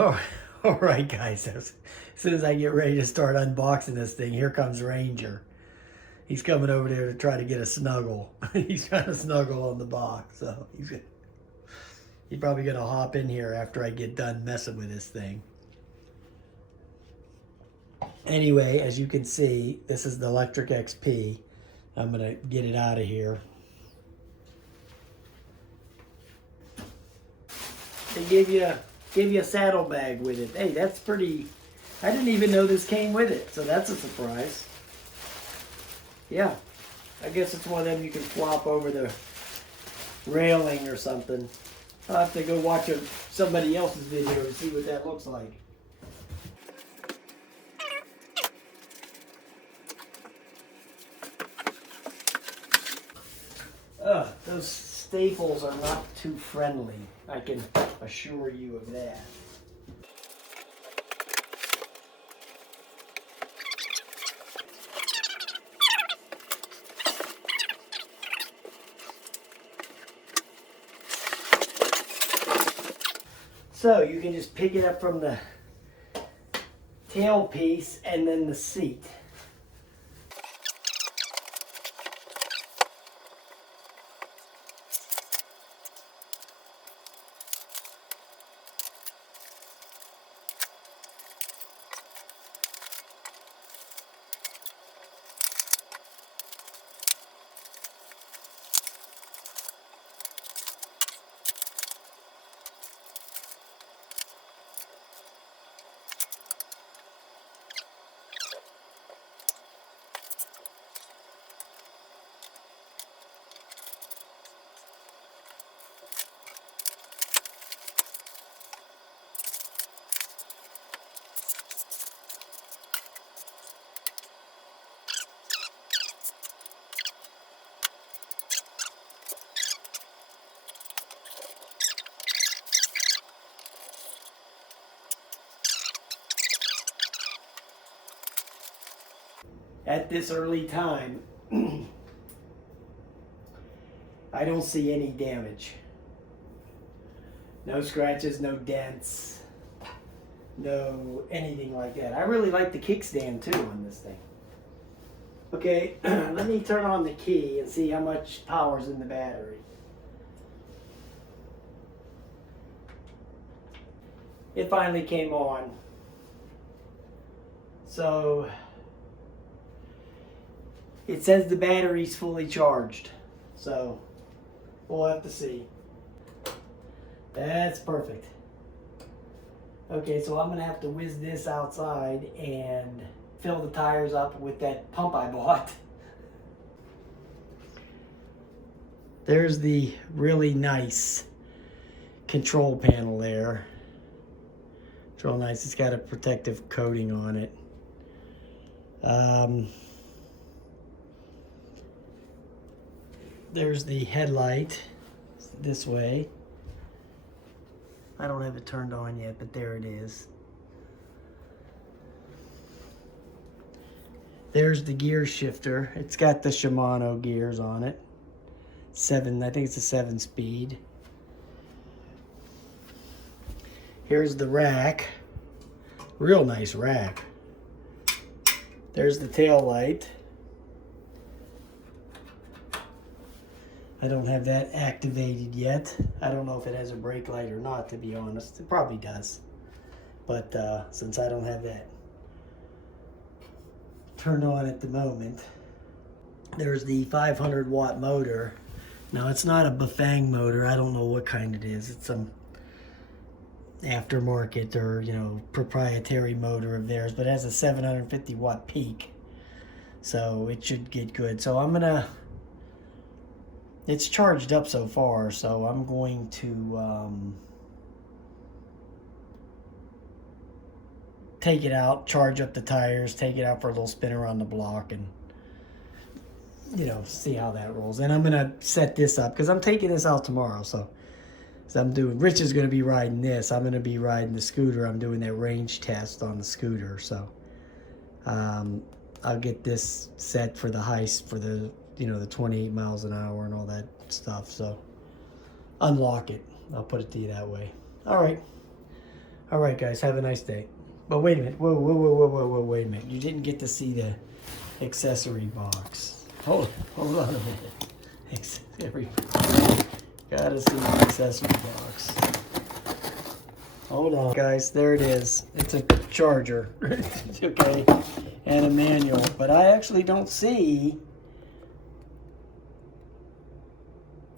Oh, all right, guys. As soon as I get ready to start unboxing this thing, here comes Ranger. He's coming over there to try to get a snuggle. He's trying to snuggle on the box, so he's probably gonna hop in here after I get done messing with this thing. Anyway, as you can see, this is the Lectric XP. I'm gonna get it out of here. They give you a saddlebag with it. Hey, that's pretty. I didn't even know this came with it, so that's a surprise. Yeah, I guess it's one of them you can flop over the railing or something. I'll have to go watch somebody else's video to see what that looks like. Those staples are not too friendly. I can assure you of that. So you can just pick it up from the tail piece and then the seat. At this early time, I don't see any damage. No scratches, no dents, no anything like that. I really like the kickstand too on this thing. Okay, let me turn on the key and see how much power's in the battery. It finally came on. So it says the battery's fully charged, so we'll have to see. That's perfect. Okay, so I'm gonna have to whiz this outside and fill the tires up with that pump I bought. There's the really nice control panel there. It's real nice. It's got a protective coating on it. There's the headlight this way. I don't have it turned on yet, but there it is. There's the gear shifter. It's got the Shimano gears on it. I think it's a 7-speed. Here's the rack. Real nice rack. There's the tail light. I don't have that activated yet. I don't know if it has a brake light or not, to be honest. It probably does. But since I don't have that turned on at the moment, there's the 500-watt motor. Now, it's not a Bafang motor. I don't know what kind it is. It's some aftermarket or, proprietary motor of theirs, but it has a 750-watt peak. So it should get good. So it's charged up so far, so I'm going to take it out, charge up the tires, take it out for a little spin around the block, and see how that rolls. And I'm gonna set this up because I'm taking this out tomorrow. So Rich is gonna be riding this. I'm gonna be riding the scooter. I'm doing that range test on the scooter. So I'll get this set for the heist for the the 28 miles an hour and all that stuff. So unlock it. I'll put it to you that way. All right. All right, guys, have a nice day. But wait a minute. Whoa, wait a minute. You didn't get to see the accessory box. Hold on a minute. Accessory. Gotta see the accessory box. Hold on, guys. There it is. It's a charger. Okay. And a manual. But I actually don't see...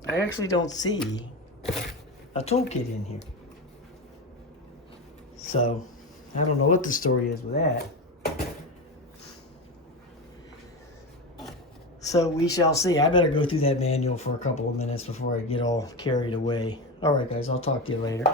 a toolkit in here. So, I don't know what the story is with that. So we shall see. I better go through that manual for a couple of minutes before I get all carried away. All right, guys, I'll talk to you later.